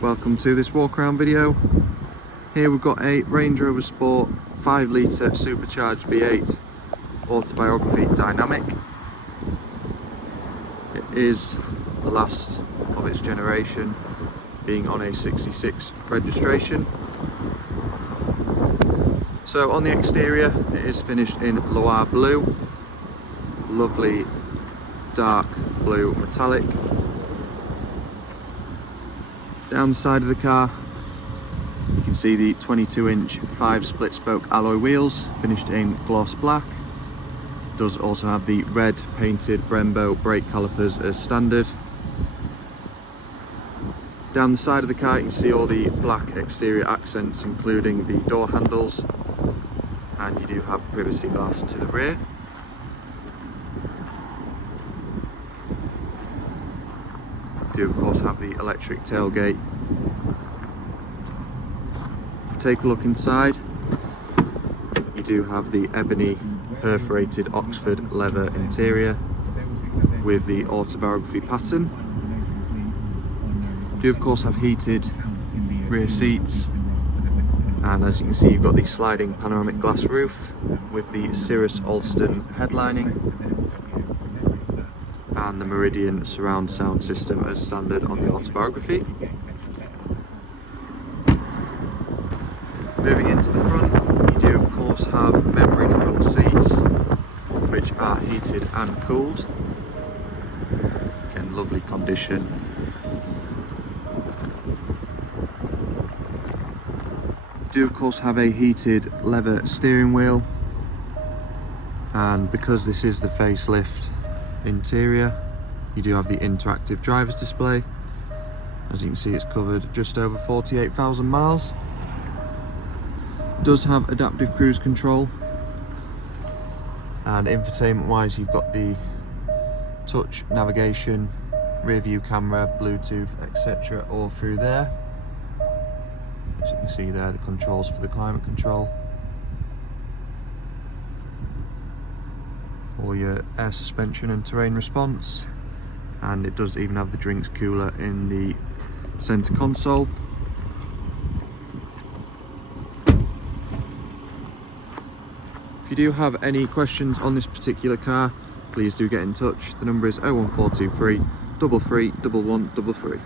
Welcome to this walk around video. Here we've got a Range Rover Sport 5 litre supercharged V8 Autobiography Dynamic. It is the last of its generation, being on a 66 registration. So on the exterior it is finished in Loire Blue, lovely dark blue metallic. Down the side of the car you can see the 22-inch 5 split spoke alloy wheels finished in gloss black. It does also have the red painted Brembo brake calipers as standard. Down the side of the car you can see all the black exterior accents, including the door handles, and you do have privacy glass to the rear. You do of course have the electric tailgate. If you take a look inside, you do have the ebony perforated Oxford leather interior with the autobiography pattern. You do of course have heated rear seats, and as you can see you've got the sliding panoramic glass roof with the cirrus Alston headlining and the Meridian surround sound system as standard on the autobiography. Moving into the front, you do of course have memory front seats which are heated and cooled. Again, lovely condition. You do of course have a heated leather steering wheel, and because this is the facelift interior you do have the interactive driver's display. As you can see it's covered just over 48,000 miles. It does have adaptive cruise control, and infotainment wise you've got the touch navigation, rear view camera, Bluetooth, etc. all through there. As you can see there, the controls for the climate control, or your air suspension and terrain response, and it does even have the drinks cooler in the center console. If you do have any questions on this particular car, please do get in touch. The number is 01423 33 11 33.